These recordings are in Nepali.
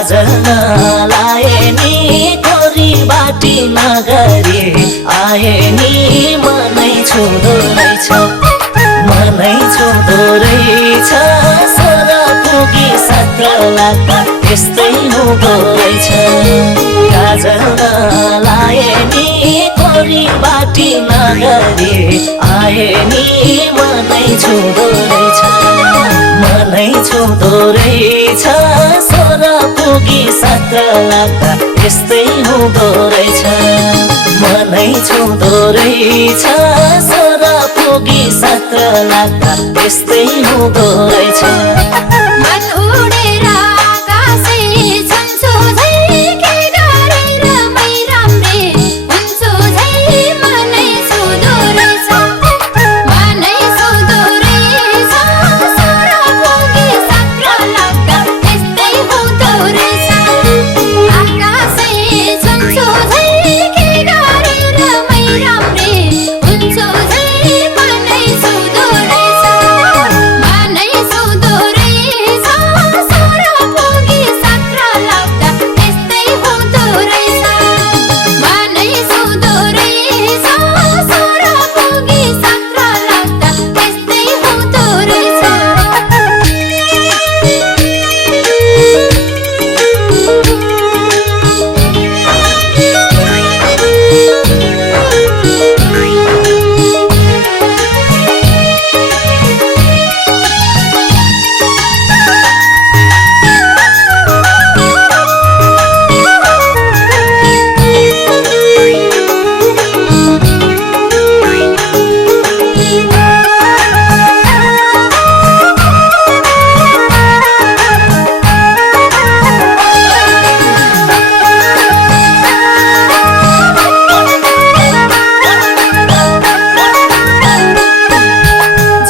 काजल नलाए नि कोरी बाटी नगरी आए नि मनै छुँदो रहेछ मनै छुँदो रहेछ सोह्र पुगी 17 लाग्दा यस्तै हुँदो रहेछ काजल नलाए नि कोरी बाटी नगरी आए नि मनै छुँदो रहेछ मनै छुँदो रहेछ सोह्र पुगी 17 लाग्दा यस्तै हुँदो रहेछ मनै छुँदो रहेछ सोह्र पुगी 17 लाग्दा यस्तै हुँदो रहेछ मन उडेर आकाशै छन्छु झै के गरेर मै राम्रे हुन्छु झै मनै छुँदो रहेछ मनै छुँदो रहेछ सोह्र पुगी 17 लाग्दा यस्तै हुँदो रहेछ आकाशै छन्छु झै के गरेर मै राम्रे हुन्छु झै मनै छुँदो रहेछ मनै छुँदो रहेछ सोह्र पुगी 17 लाग्दा यस्तै हुँदो रहेछ मनै छुँदो रहेछ सोह्र पुगी 17 लाग्दा यस्तै हुँदो रहेछ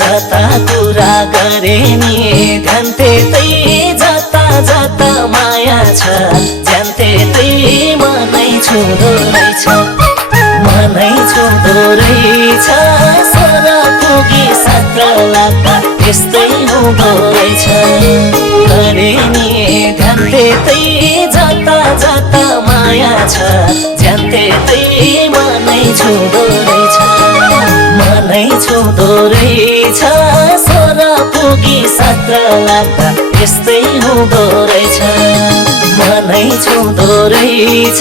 जता कुरा गरे नि ध्यान त्यतै जता जता माया छ ध्यान त्यतै मनै छुँदो रहेछ मनै छुँदो रहेछ सोह्र पुगी 17 लाग्दा यस्तै हुँदो रहेछ गरे नि ध्यान त्यतै जता जता माया छ ध्यान त्यतै मनै छुँदो रहेछ मनै छुँदो रहेछ सोह्र पुगी 17 लाग्दा यस्तै हुँदो रहेछ मनै छुँदो रहेछ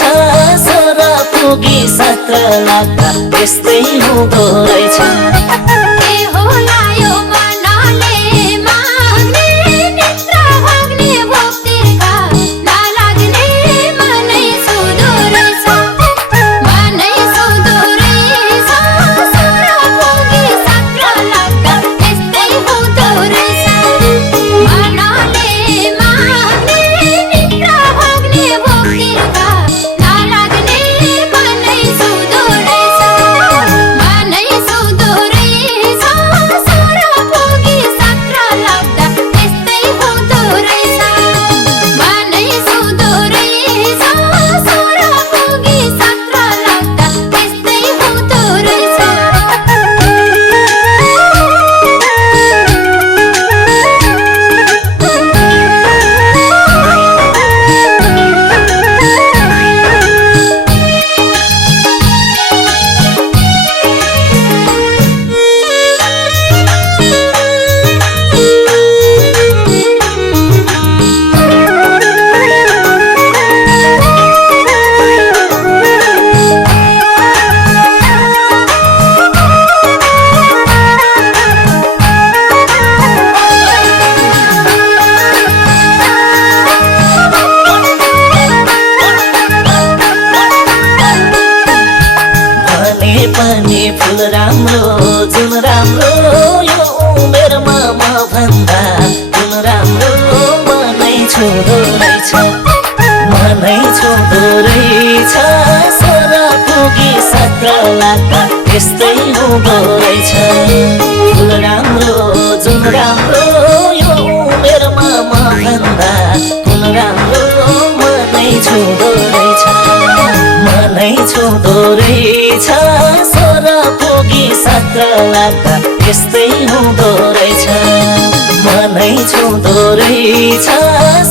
सोह्र पुगी 17 लाग्दा यस्तै हुँदो रहेछ के होला यो मनले माग्ने निद्रा भाग्ने भोकतिरका नलाग्ने मनै छुँदो रहेछ मनै छुँदो रहेछ सोह्र पुगी 17 लाग्दा यस्तै हुँदो रहेछ मनले माग्ने निद्रा भाग्ने भोकतिरका नलाग्ने मनै छुँदो रहेछ मनै छुँदो रहेछ सोह्र पुगी 17 लाग्दा यस्तै हुँदो रहेछ मनै छुँदो रहेछ सोह्र पुगी 17 लाग्दा यस्तै हुँदो रहेछ भने पनि फुल राम्रो जुन राम्रो यो उमेरमा म भन्दा जुन राम्रो मनै छुँदो रहेछ मनै छुँदो रहेछ सोह्र पुगी 17 लाग्दा यस्तै हुँदो रहेछ फुल राम्रो जुन राम्रो यो उमेरमा म भन्दा कुन राम्रो मनै छुँदो रहेछ मनै छुँदो रहेछ सोह्र पुगी 17 लाग्दा यस्तै हुँदो रहेछ मनै छुँदो रहेछ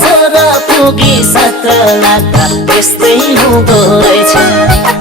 सोह्र पुगी योगी 17 लाग्दा यस्तै हुँदो रहेछ